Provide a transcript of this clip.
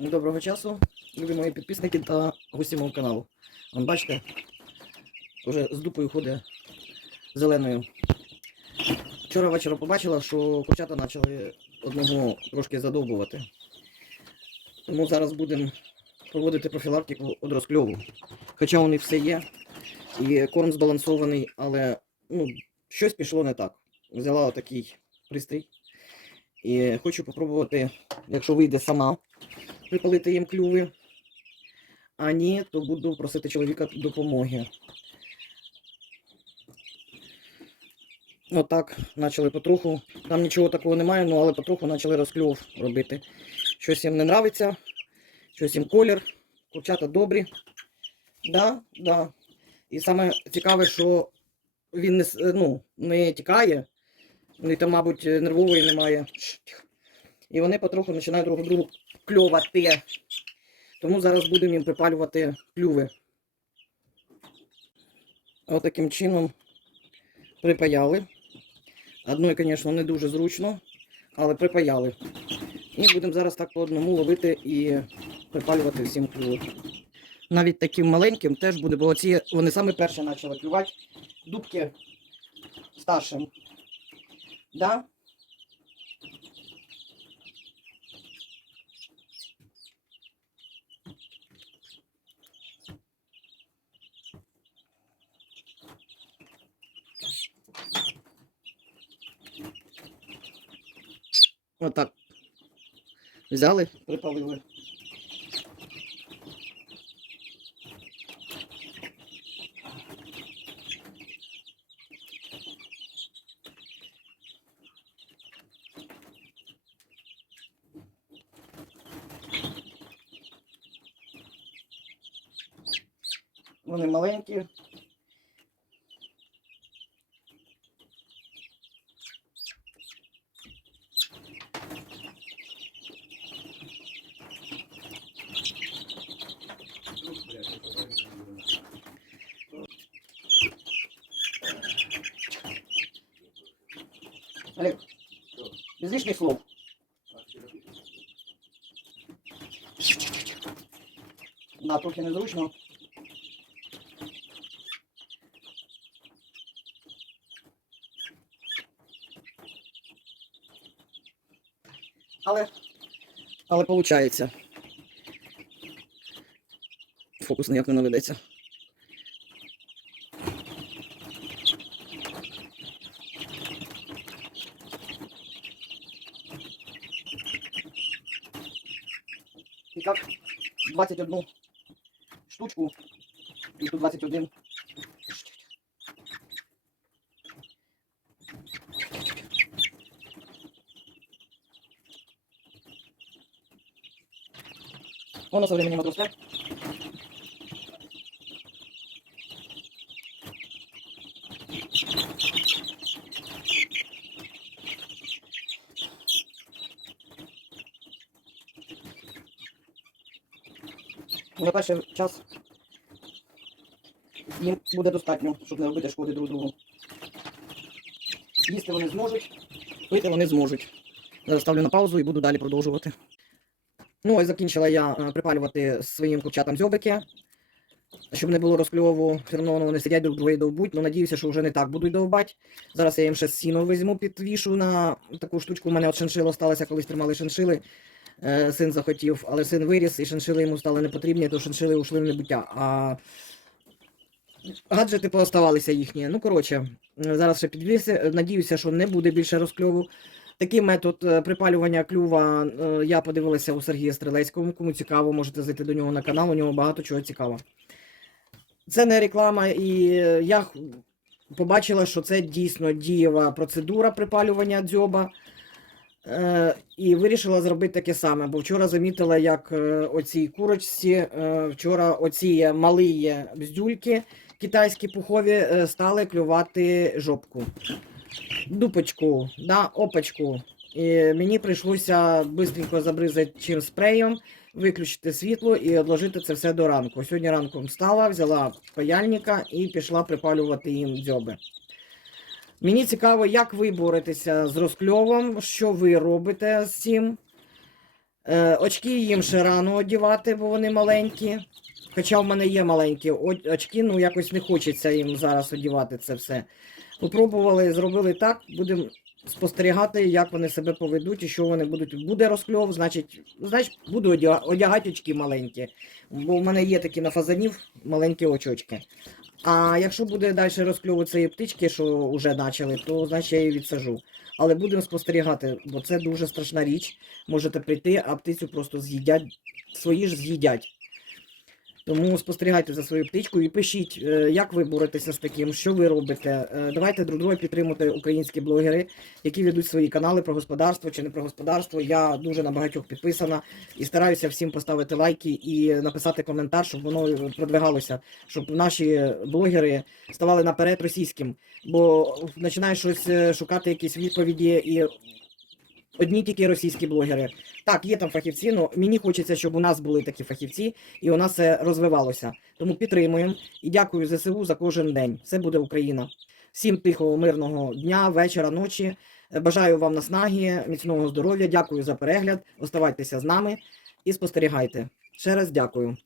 Доброго часу, любі мої підписники та гості мого каналу. Вон бачите, вже з дупою ходить зеленою. Вчора ввечері побачила, що курчата почали одного трошки задовбувати. Тому зараз будемо проводити профілактику від розкльову. Хоча них все є, і корм збалансований, але ну, щось пішло не так. Взяла отакий пристрій. І хочу попробувати, якщо вийде сама, припалити їм клюви. А ні, то буду просити чоловіка допомоги. Отак, почали потроху. Там нічого такого немає, ну але потроху почали розкльов робити. Щось їм не нравиться, щось їм колір. Курчата добрі. Да, да. І саме цікаве, що він не, ну, не тікає. Ну і там, мабуть, нервової немає. І вони потроху починають друг другу кльовати. Тому зараз будемо їм припалювати клюви. Отаким чином припаяли. Одною, звісно, не дуже зручно, але припаяли. І будемо зараз так по одному ловити і припалювати всім клюви. Навіть таким маленьким теж буде, бо ці вони саме перші почали клювати. Дубки старшим. Да? Отак. Взяли, припалили. Вони маленькі. Олег, без лишних слов. Да, трохи незручно. Але, але виходить. Фокус ніяк не наведеться. І так, 21 штучку. І тут 21. Воно со временем отросте. На перший час їм буде достатньо, щоб не робити шкоди друг другу. Їсти вони зможуть, пити вони зможуть. Зараз ставлю на паузу і буду далі продовжувати. Ну, ось закінчила я е, припалювати своїм курчатам дзьобики, щоб не було розкльову. Все одно вони сидять друг друга довбуть, але надіюся, що вже не так будуть довбати. Зараз я їм ще сіно візьму, підвішу на таку штучку. У мене от шиншило сталося, колись тримали шиншили. Е, Син захотів, але син виріс, і шиншили йому стали непотрібні, то шиншили ушли в небуття. А гаджети пооставалися їхні. Ну, коротше, зараз ще підвівся. Надіюся, що не буде більше розкльову. Такий метод е, припалювання клюва е, я подивилася у Сергія Стрелецького. Кому цікаво, можете зайти до нього на канал, у нього багато чого цікавого. Це не реклама, і я побачила, що це дійсно дієва процедура припалювання дзьоба. Е, і вирішила зробити таке саме, бо вчора замітила, як е, оцій курочці, е, вчора оці малі бздюльки китайські пухові стали клювати жопку дупочку, да, опачку. І мені прийшлося швидко забризати чим спреєм, виключити світло і відложити це все до ранку. Сьогодні ранком встала, взяла паяльника і пішла припалювати їм дзьоби. Мені цікаво, як ви боретеся з розкльовом, що ви робите з цим. Е, очки їм ще рано одівати, бо вони маленькі. Хоча в мене є маленькі очки, ну якось не хочеться їм зараз одівати це все. Попробували, зробили так, будемо спостерігати, як вони себе поведуть і що вони будуть. Буде розкльов, значить, значить буду одяга- одягати очки маленькі. Бо в мене є такі на фазанів маленькі очочки. А якщо буде далі розкльову цієї птички, що вже почали, то значить я її відсажу. Але будемо спостерігати, бо це дуже страшна річ. Можете прийти, а птицю просто з'їдять, свої ж з'їдять. Тому спостерігайте за своєю птичкою і пишіть, е, як ви боретеся з таким, що ви робите. Е, Давайте друг друга підтримувати українські блогери, які ведуть свої канали про господарство чи не про господарство. Я дуже на багатьох підписана і стараюся всім поставити лайки і написати коментар, щоб воно продвигалося, щоб наші блогери ставали наперед російським. Бо починаєш щось е, шукати якісь відповіді і. Одні тільки російські блогери. Так, є там фахівці, але мені хочеться, щоб у нас були такі фахівці, і у нас це розвивалося. Тому підтримуємо і дякую ЗСУ за кожен день. Все буде Україна. Всім тихого, мирного дня, вечора, ночі. Бажаю вам наснаги, міцного здоров'я. Дякую за перегляд. Оставайтеся з нами і спостерігайте. Ще раз дякую.